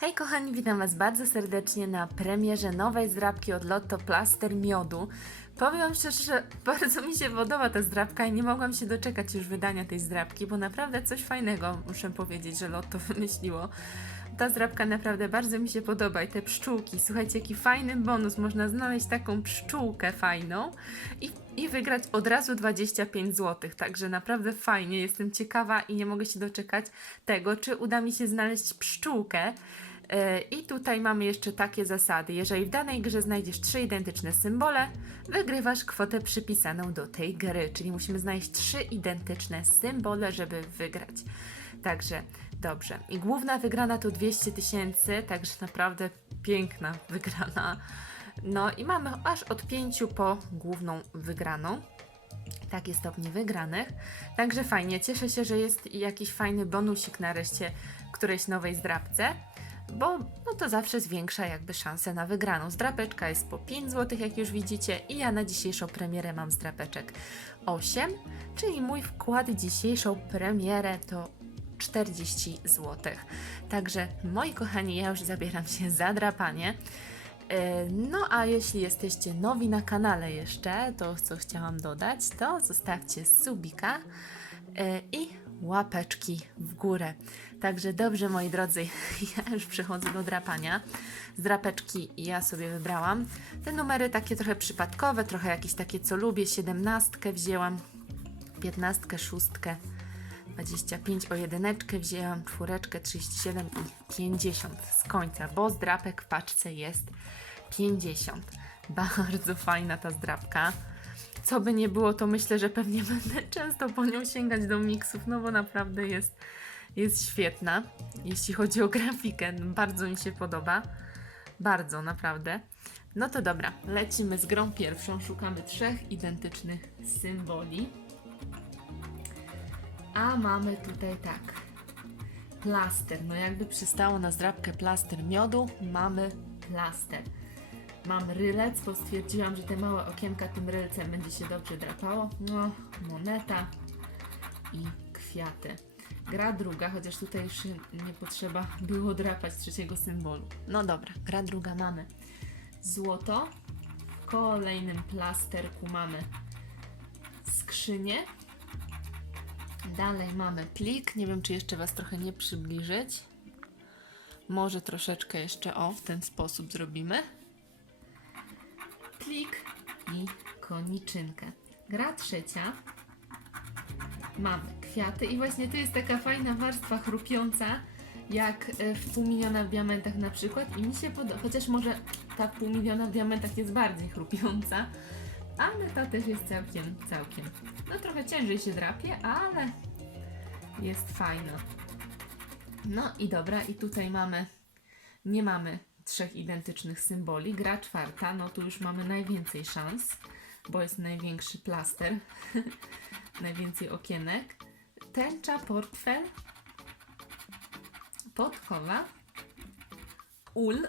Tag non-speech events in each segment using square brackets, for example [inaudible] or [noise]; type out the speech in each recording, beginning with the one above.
Hej kochani, witam Was bardzo serdecznie na premierze nowej zdrabki od Lotto Plaster Miodu. Powiem Wam szczerze, że [laughs] bardzo mi się podoba ta zdrabka i nie mogłam się doczekać już wydania tej zdrabki, bo naprawdę coś fajnego muszę powiedzieć, że Lotto [laughs] wymyśliło. Ta zdrabka naprawdę bardzo mi się podoba i te pszczółki, słuchajcie, jaki fajny bonus, można znaleźć taką pszczółkę fajną i, i wygrać od razu 25 zł, także naprawdę fajnie, jestem ciekawa i nie mogę się doczekać tego, czy uda mi się znaleźć pszczółkę, I tutaj mamy jeszcze takie zasady. Jeżeli w danej grze znajdziesz trzy identyczne symbole, wygrywasz kwotę przypisaną do tej gry. Czyli musimy znaleźć trzy identyczne symbole, żeby wygrać. Także dobrze. I główna wygrana to 200 tysięcy, także naprawdę piękna wygrana. No i mamy aż od 5 po główną wygraną takie stopnie wygranych. Także fajnie, cieszę się, że jest jakiś fajny bonusik nareszcie którejś nowej zdrabce, bo no to zawsze zwiększa jakby szanse na wygraną. Zdrapeczka jest po 5 zł, jak już widzicie, i ja na dzisiejszą premierę mam zdrapeczek 8, czyli mój wkład dzisiejszą premierę to 40 zł. Także moi kochani, ja już zabieram się za drapanie. E, No a jeśli jesteście nowi na kanale jeszcze, to co chciałam dodać, to zostawcie subika e, i łapeczki w górę. Także dobrze moi drodzy, [laughs] ja już przechodzę do drapania. Z drapeczki ja sobie wybrałam. Te numery takie trochę przypadkowe, trochę jakieś takie co lubię. 17 wzięłam, 15, 6, 25 o jedyneczkę wzięłam, czwóreczkę, 37 i 50 z końca, bo zdrapek w paczce jest 50. [laughs] Bardzo fajna ta zdrapka. Co by nie było, to myślę, że pewnie [laughs] będę często po nią sięgać do miksów, no bo naprawdę jest, jest świetna. Jeśli chodzi o [laughs] grafikę, bardzo mi się podoba. Bardzo, naprawdę. No to dobra, lecimy z grą pierwszą. Szukamy trzech identycznych symboli. A mamy tutaj tak. Plaster. No jakby przystało na zdrabkę plaster miodu, mamy plaster. Mam rylec, bo stwierdziłam, że te małe okienka tym rylcem będzie się dobrze drapało. No, moneta i kwiaty. Gra druga, chociaż tutaj już nie potrzeba było drapać trzeciego symbolu. No dobra, gra druga mamy złoto. W kolejnym plasterku mamy skrzynię. Dalej mamy plik. Nie wiem, czy jeszcze Was trochę nie przybliżyć. Może troszeczkę jeszcze o, w ten sposób zrobimy. Plik i koniczynkę. Gra trzecia. Mamy kwiaty i właśnie tu jest taka fajna warstwa chrupiąca, jak e, w pół miliona w diamentach na przykład i mi się podoba, chociaż może ta pół w diamentach jest bardziej chrupiąca, ale ta też jest całkiem, całkiem. No trochę ciężej się drapie, ale jest fajna. No i dobra, i tutaj mamy, nie mamy trzech identycznych symboli. Gra czwarta, no tu już mamy najwięcej szans, bo jest największy plaster, [laughs] najwięcej okienek. Tęcza, portfel, podkowa, ul. [laughs]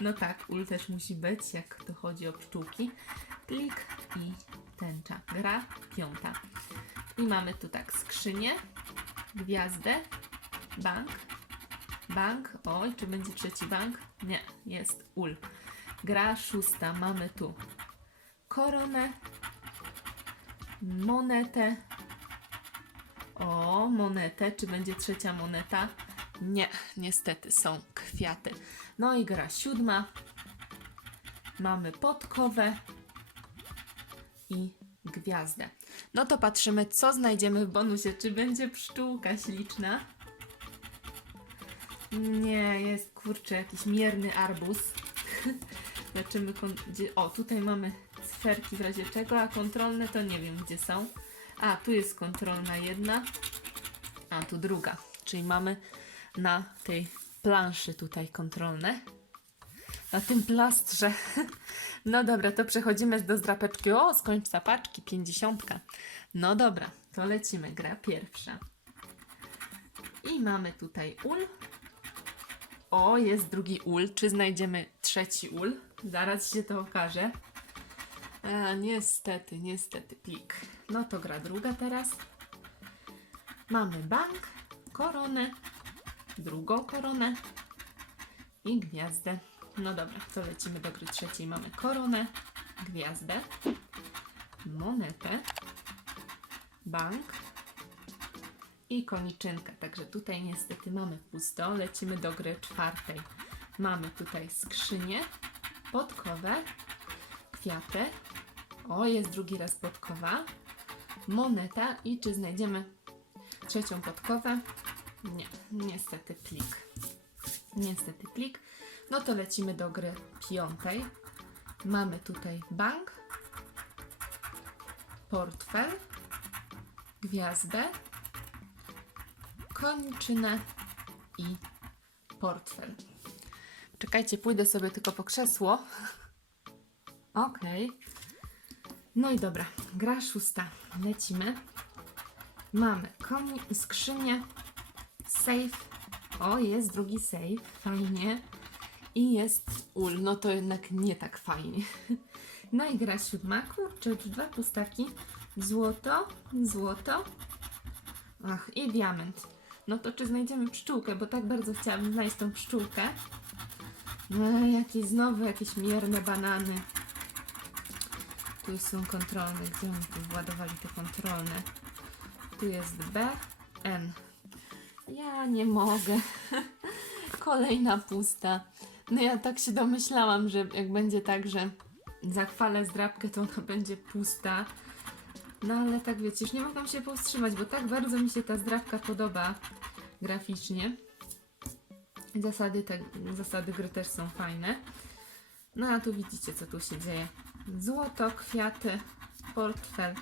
No tak, ul też musi być, jak to chodzi o pszczółki. Plik i tęcza. Gra piąta. I mamy tu tak skrzynię, gwiazdę, bank, bank. Oj, czy będzie trzeci bank? Nie, jest ul. Gra szósta. Mamy tu koronę, monetę. O, monetę. Czy będzie trzecia moneta? Nie, niestety są kwiaty. No i gra siódma. Mamy podkowę i gwiazdę. No to patrzymy, co znajdziemy w bonusie. Czy będzie pszczółka śliczna? Nie, jest kurczę jakiś mierny arbuz. Zobaczymy, [laughs] o tutaj mamy sferki w razie czego, a kontrolne to nie wiem gdzie są. A, tu jest kontrolna jedna, a tu druga. Czyli mamy na tej planszy tutaj kontrolne. Na tym plastrze. [laughs] No dobra, to przechodzimy do zdrapeczki. O, z końca paczki, pięćdziesiątka. No dobra, to lecimy. Gra pierwsza. I mamy tutaj ul. O, jest drugi ul. Czy znajdziemy trzeci ul? Zaraz się to okaże. A, niestety, niestety, plik. No to gra druga teraz. Mamy bank, koronę, drugą koronę, i gwiazdę. No dobra, to lecimy do gry trzeciej. Mamy koronę, gwiazdę, monetę, bank i koniczynkę. Także tutaj niestety mamy pusto. Lecimy do gry czwartej. Mamy tutaj skrzynię, podkowę, kwiatę. O, jest drugi raz podkowa. Moneta i czy znajdziemy trzecią podkowę? Nie, niestety plik. Niestety plik. No to lecimy do gry piątej. Mamy tutaj bank, portfel, gwiazdę, kończynę i portfel. Czekajcie, pójdę sobie tylko po krzesło. [laughs] Okej. No i dobra, gra szósta. Lecimy. Mamy koni- skrzynię, safe. O, jest drugi safe, fajnie. I jest ul, no to jednak nie tak fajnie. No i gra siódma, kurczę, dwa pustaki. Złoto, złoto. Ach, i diament. No to czy znajdziemy pszczółkę, bo tak bardzo chciałabym znaleźć tą pszczółkę. No, jakieś znowu jakieś mierne banany. Tu są kontrolne. Gdzie oni władowali te kontrolne? Tu jest B, N. Ja nie mogę. [laughs] Kolejna pusta. No ja tak się domyślałam, że jak będzie tak, że zachwalę zdrabkę, to ona będzie pusta. No ale tak wiecie, już nie mogłam się powstrzymać, bo tak bardzo mi się ta zdrabka podoba graficznie. Zasady, te, zasady gry też są fajne. No a tu widzicie, co tu się dzieje. Złoto, kwiaty, portfel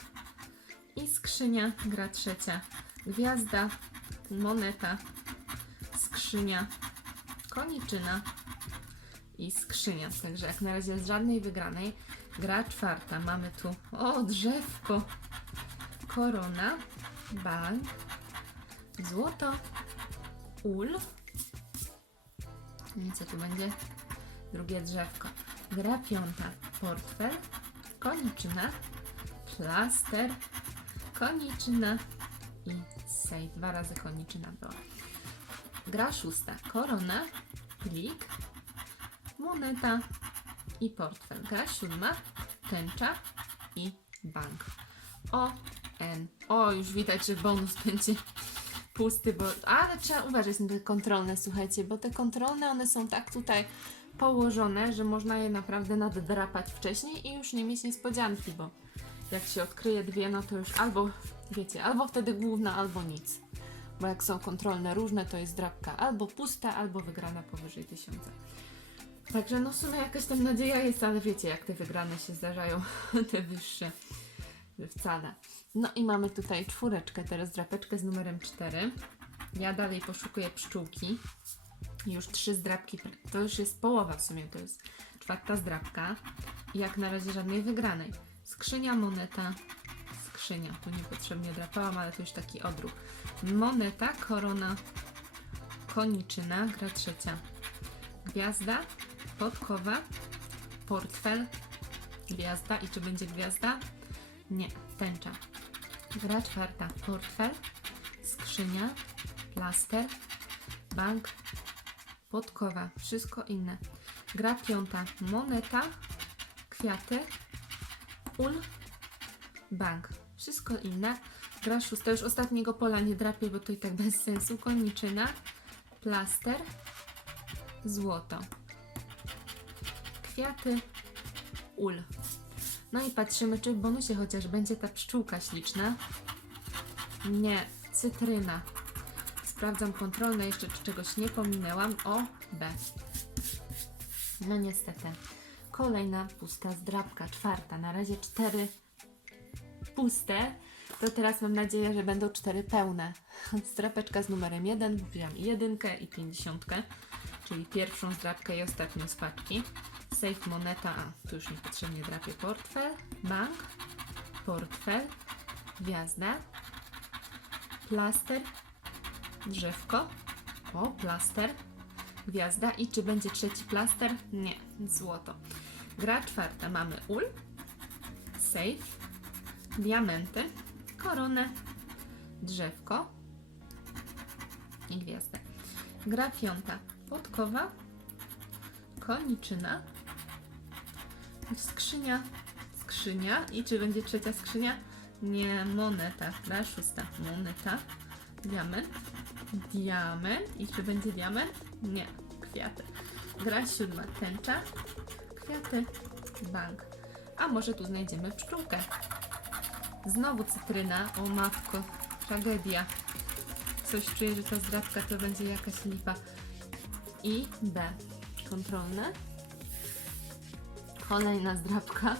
i skrzynia, gra trzecia. Gwiazda, moneta, skrzynia, koniczyna i skrzynia. Także jak na razie z żadnej wygranej. Gra czwarta. Mamy tu, o drzewko, korona, bank, złoto, ul. I co tu będzie? Drugie drzewko. Gra piąta. Portfel, koniczyna, plaster, koniczyna i sej. Dwa razy koniczyna była. Gra szósta. Korona, plik, moneta i portfel. Gra siódma. Tęcza i bank. O, N. O, już widać, że bonus [laughs] będzie pusty, bo... Ale trzeba uważać na te kontrolne, słuchajcie, bo te kontrolne, one są tak tutaj położone, że można je naprawdę naddrapać wcześniej i już nie mieć niespodzianki, bo jak się odkryje dwie, no to już albo, wiecie, albo wtedy główna, albo nic. Bo jak są kontrolne różne, to jest drapka albo pusta, albo wygrana powyżej tysiąca. Także no w sumie jakaś tam nadzieja jest, ale wiecie, jak te wygrane się zdarzają, [laughs] te wyższe, że wcale. No i mamy tutaj czwóreczkę, teraz drapeczkę z numerem 4. Ja dalej poszukuję pszczółki. Już trzy zdrapki, to już jest połowa w sumie, to jest czwarta zdrapka. I jak na razie żadnej wygranej. Skrzynia, moneta, skrzynia. Tu niepotrzebnie drapałam, ale to już taki odruch. Moneta, korona, koniczyna, gra trzecia. Gwiazda, podkowa, portfel, gwiazda. I czy będzie gwiazda? Nie, tęcza. Gra czwarta. Portfel, skrzynia, plaster, bank, podkowa. Wszystko inne. Gra piąta. Moneta, kwiaty, ul, bank. Wszystko inne. Gra szósta. Już ostatniego pola nie drapię, bo to i tak bez sensu. Koniczyna, plaster, złoto. Kwiaty, ul. No i patrzymy, czy w bonusie chociaż będzie ta pszczółka śliczna. Nie, cytryna. Sprawdzam kontrolne jeszcze, czy czegoś nie pominęłam. O, B. No niestety. Kolejna pusta zdrabka, czwarta. Na razie cztery puste. To teraz mam nadzieję, że będą cztery pełne. [laughs] Zdrapeczka z numerem 1, wziąłem jedynkę i pięćdziesiątkę, czyli pierwszą zdrabkę i ostatnią z paczki. Safe moneta, a tu już niepotrzebnie drapię portfel, bank, portfel, gwiazda, plaster, drzewko, o plaster, gwiazda i czy będzie trzeci plaster? Nie, złoto. Gra czwarta, mamy ul, safe, diamenty, koronę, drzewko i gwiazdę. Gra piąta, podkowa, koniczyna, skrzynia, skrzynia i czy będzie trzecia skrzynia? Nie, moneta, gra szósta, moneta, diament, diament i czy będzie diament? Nie, kwiaty. Gra siódma, tęcza, kwiaty, bank. A może tu znajdziemy pszczółkę. Znowu cytryna, o matko, tragedia. Coś czuję, że ta zdrabka to będzie jakaś lipa. I B. Kontrolne. Kolejna zdrabka.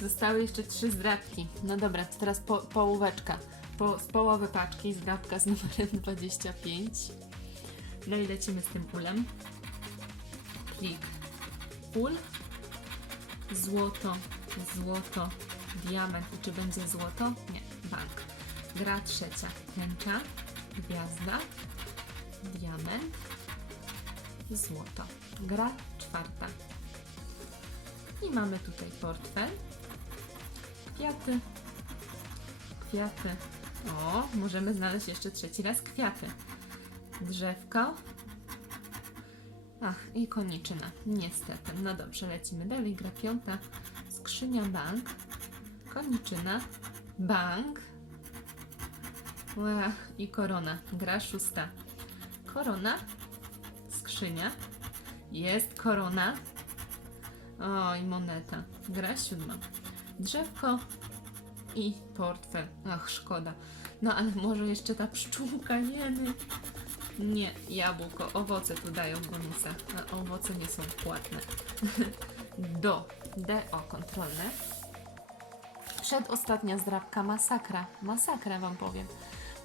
Zostały jeszcze trzy zdrabki. No dobra, to teraz po, połóweczka. Po, z połowy paczki zdrabka z numerem [laughs] 25. No i lecimy z tym ulem. Klik. Ul. Złoto. Złoto. Diament. I czy będzie złoto? Nie. Bank. Gra trzecia. Tęcza. Gwiazda. Diament. Złoto. Gra czwarta. I mamy tutaj portfel. Kwiaty. Kwiaty. O, możemy znaleźć jeszcze trzeci raz kwiaty. Drzewko. Ach, i koniczyna. Niestety. No dobrze, lecimy dalej. Gra piąta. Skrzynia bank. Koniczyna. Bank. Ła, I korona. Gra szósta. Korona. Skrzynia. Jest korona. Oj, moneta. Gra siódma. Drzewko i portfel. Ach, szkoda. No ale może jeszcze ta pszczółka, jeny. Nie, jabłko, owoce tu dają bonusa, a owoce nie są płatne. [laughs] Do. D, o, kontrolne. Przedostatnia zdrabka, masakra. Masakra wam powiem.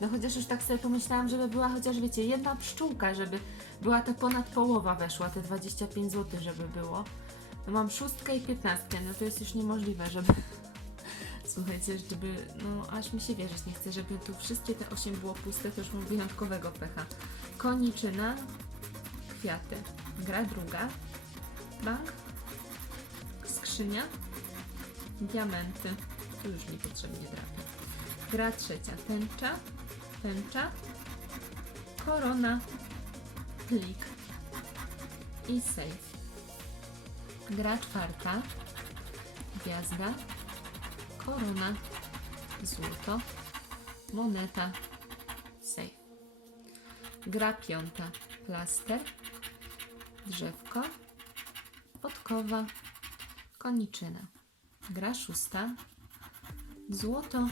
No chociaż już tak sobie pomyślałam, żeby była chociaż, wiecie, jedna pszczółka, żeby była ta ponad połowa weszła, te 25 zł, żeby było. No mam szóstkę i piętnastkę, no to jest już niemożliwe, żeby... Słuchajcie, żeby, no aż mi się wierzyć nie chce, żeby tu wszystkie te 8 było puste, to już mam wyjątkowego pecha. Koniczyna, kwiaty. Gra druga, bank, skrzynia, diamenty. Tu już niepotrzebnie trafię. Gra trzecia, tęcza, tęcza, korona, plik i save. Gra czwarta, gwiazda, korona, złoto, moneta, save. Gra piąta, plaster, drzewko, podkowa, koniczyna. Gra szósta, złoto,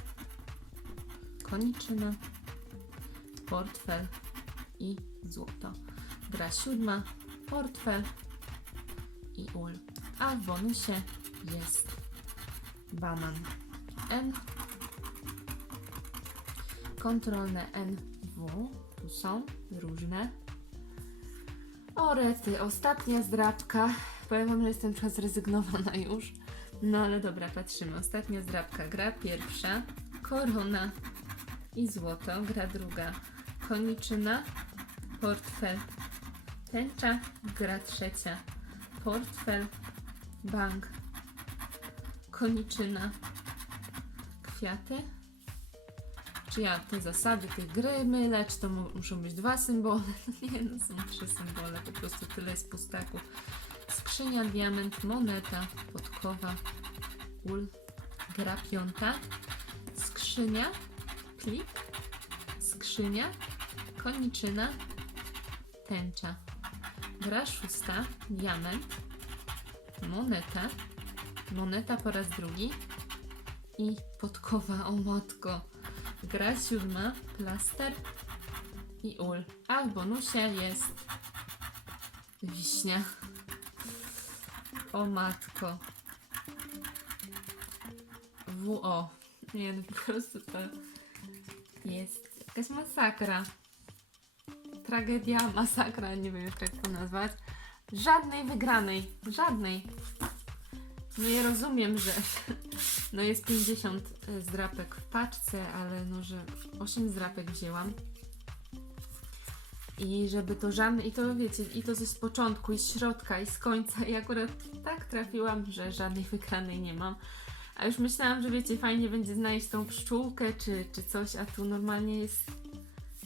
koniczyna, portfel i złoto. Gra siódma, portfel i ul. A w bonusie jest banan. N. Kontrolne NW. Tu są różne. O rety, ostatnia zdrabka. Powiem wam, że jestem trochę zrezygnowana już. No ale dobra, patrzymy. Ostatnia zdrabka. Gra pierwsza. Korona i złoto. Gra druga. Koniczyna. Portfel. Tęcza. Gra trzecia. Portfel. Bank. Koniczyna. Kwiaty. Czy ja te zasady tej gry mylę? Czy to mu- muszą być dwa symbole? [laughs] Nie, no są trzy symbole. Po prostu tyle jest pustaków. Skrzynia, diament, moneta, podkowa, ul, gra piąta, skrzynia, klik, skrzynia, koniczyna, tęcza. Gra szósta, diament, moneta, moneta po raz drugi i podkowa, o matko. Gra siódma, plaster i ul. A w bonusie jest wiśnia. O matko. WO. Nie, no po prostu to jest jakaś masakra. Tragedia, masakra, nie wiem jak to nazwać. Żadnej wygranej. Żadnej. Nie rozumiem, że [laughs] no jest 50 zdrapek w paczce, ale no, że 8 zdrapek wzięłam. I żeby to żadne, i to wiecie, i to z początku, i z środka, i z końca. I akurat tak trafiłam, że żadnej wygranej nie mam. A już myślałam, że wiecie, fajnie będzie znaleźć tą pszczółkę czy, czy coś, a tu normalnie jest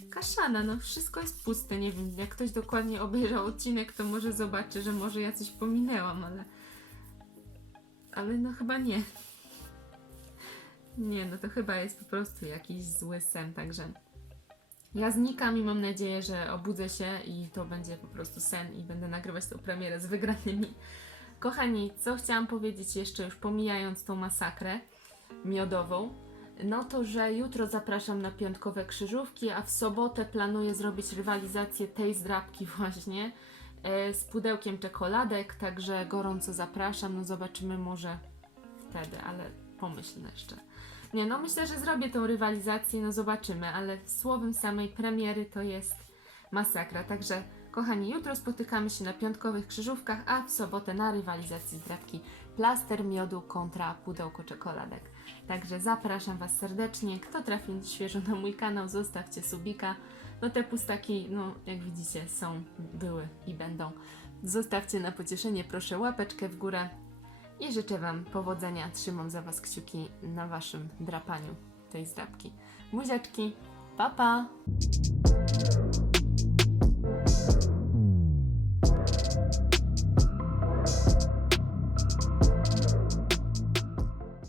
kaszana, no wszystko jest puste, nie wiem, jak ktoś dokładnie obejrzał odcinek, to może zobaczy, że może ja coś pominęłam, ale... Ale no chyba nie. Nie, no to chyba jest po prostu jakiś zły sen, także... Ja znikam i mam nadzieję, że obudzę się i to będzie po prostu sen i będę nagrywać tą premierę z wygranymi. Kochani, co chciałam powiedzieć jeszcze, już pomijając tą masakrę miodową, no to, że jutro zapraszam na piątkowe krzyżówki, a w sobotę planuję zrobić rywalizację tej zdrabki [laughs] właśnie z pudełkiem czekoladek, także gorąco zapraszam, no zobaczymy może wtedy, ale pomyślę jeszcze. Nie, no myślę, że zrobię tą rywalizację, no zobaczymy, ale słowem samej premiery to jest masakra. Także, kochani, jutro spotykamy się na piątkowych krzyżówkach, a w sobotę na rywalizacji zdrabki plaster miodu kontra pudełko czekoladek. Także zapraszam Was serdecznie. Kto trafił świeżo na mój kanał, zostawcie subika. No te pustaki, no jak widzicie, są, były i będą. Zostawcie na pocieszenie proszę łapeczkę w górę i życzę Wam powodzenia. Trzymam za Was kciuki na Waszym drapaniu tej zdrabki. Buziaczki, pa pa!